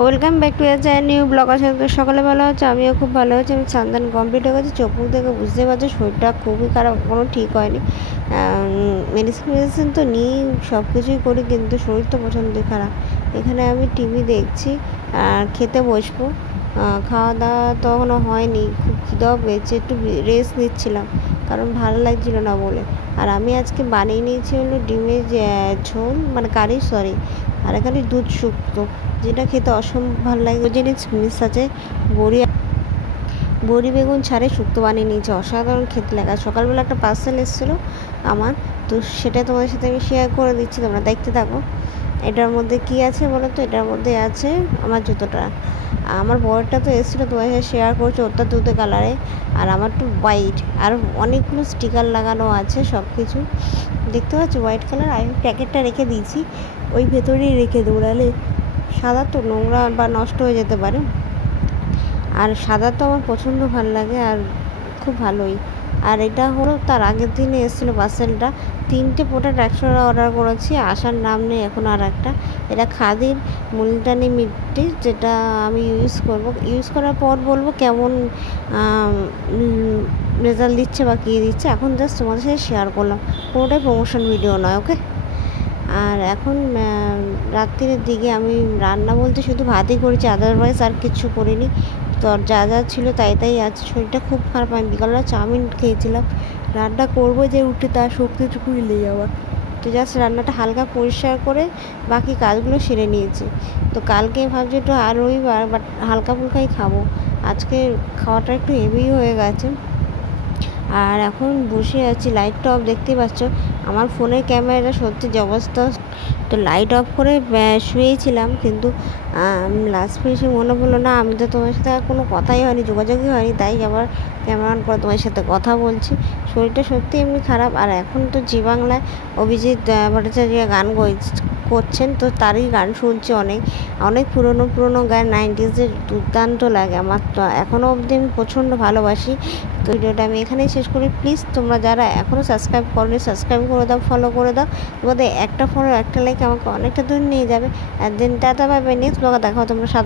Welcome back to channel new blog. আছে তো সকালে ভালো আছে, আমিও খুব ভালো আছি। আমি স্নান কমপ্লিট হয়ে গেছে, চোখ মুখ দেখে বুঝতে পারছি শরীরটা খুবই খারাপ, কোনো ঠিক হয়নি। মেডিসিন তো নিই, সব কিছুই করি, কিন্তু শরীর তো প্রচণ্ডই খারাপ। এখানে আমি টিভি দেখছি আর খেতে বসবো। খাওয়া দাওয়া তো এখনও হয়নি, খুব খিদেও পেয়েছে, একটু রেস্ট নিচ্ছিলাম কারণ ভালো লাগছিল না বলে। আর আমি আজকে বানিয়ে নিয়েছি হলো ডিমের ঝোল, মানে কারি, সরি। আর এখানে দুধ শুক্তো, যেটা খেতে অসম্ভব ভালো লাগে। ওই জিনিস মিস আছে, বড়ি বড়ি বেগুন ছাড়ে শুক্তো বানিয়ে নিয়েছে, অসাধারণ খেতে লাগে। সকালবেলা একটা পার্সেল এসেছিলো আমার, তো সেটা তোমাদের সাথে আমি শেয়ার করে দিচ্ছি, তোমরা দেখতে থাকো। এটার মধ্যে কি আছে বলো তো? এটার মধ্যে আছে আমার জুতোটা। আমার বড়টা তো এসেছিলো, তোমার সাথে শেয়ার করছে, ওটা দুধে কালারে, আর আমার তো হোয়াইট, আর অনেকগুলো স্টিকার লাগানো আছে, সব কিছু দেখতে পাচ্ছি হোয়াইট কালার। আমি প্যাকেটটা রেখে দিয়েছি, ওই ভেতরেই রেখে দেবো, নাহলে সাদা তো নোংরা বা নষ্ট হয়ে যেতে পারে। আর সাদা তো আমার প্রচণ্ড ভালো লাগে, আর খুব ভালোই। আর এটা হলো তার আগের দিনে এসেছিলো পার্সেলটা, 3টে প্রোডাক্ট 100 টাকা অর্ডার করেছি, আসার নাম নেই এখন। আর একটা, এটা খাদির মুলতানি মিট্টি, যেটা আমি ইউজ করার পর বলবো কেমন রেজাল্ট দিচ্ছে বা কী দিচ্ছে। এখন জাস্ট তোমাদের সাথে শেয়ার করলাম, কোনোটাই প্রমোশন ভিডিও নয়, ওকে। আর এখন রাত্রির দিকে আমি রান্না বলতে শুধু ভাতই করেছি, আদারওয়াইজ আর কিছু করিনি। তো যা যা ছিল তাই তাই আছে। শরীরটা খুব খারাপ, আমি বিকালবেলা চাউমিন খেয়েছিলাম। রান্না করবো যে উঠে, তার শক্তিটুকু নেই আমার। তো জাস্ট রান্নাটা হালকা পরিষ্কার করে বাকি কাজগুলো সেরে নিয়েছি। তো কালকে ভাবছি একটু আর রবিবার, বাট হালকা ফুলকাই খাবো। আজকে খাওয়াটা একটু হেভি হয়ে গেছে। আর এখন বসে আছি, লাইটটা অফ, দেখতেই পাচ্ছ আমার ফোনের ক্যামেরাটা সত্যি যে অবস্থা। তো লাইট অফ করে শুয়েছিলাম, কিন্তু লাস্ট এসে মনে পড়লো না, আমি তো তোমার সাথে আর কোনো কথাই হয়নি, যোগাযোগই হয়নি, তাই আবার ক্যামেরা অন করে তোমার সাথে কথা বলছি। শরীরটা সত্যি এমনি খারাপ। আর এখন তো জি বাংলায় অভিজিৎ ভট্টাচার্য গান করছেন, তো তারই গান শুনছি, অনেক অনেক পুরনো গান, 90s দুর্দান্ত লাগে আমার, তো এখনও অবধি আমি প্রচণ্ড ভালোবাসি। তো ভিডিওটা আমি এখানেই শেষ করি। প্লিজ তোমরা যারা এখনও সাবস্ক্রাইব করোনি, সাবস্ক্রাইব করে দাও, ফলো করে দাও। তোমাদের একটা ফলো, একটা লাইক আমাকে অনেকটা দূর নিয়ে যাবে। আর দিন টাটা, বাই বাই, নেক্সট ব্লগে দেখা, তোমরা সব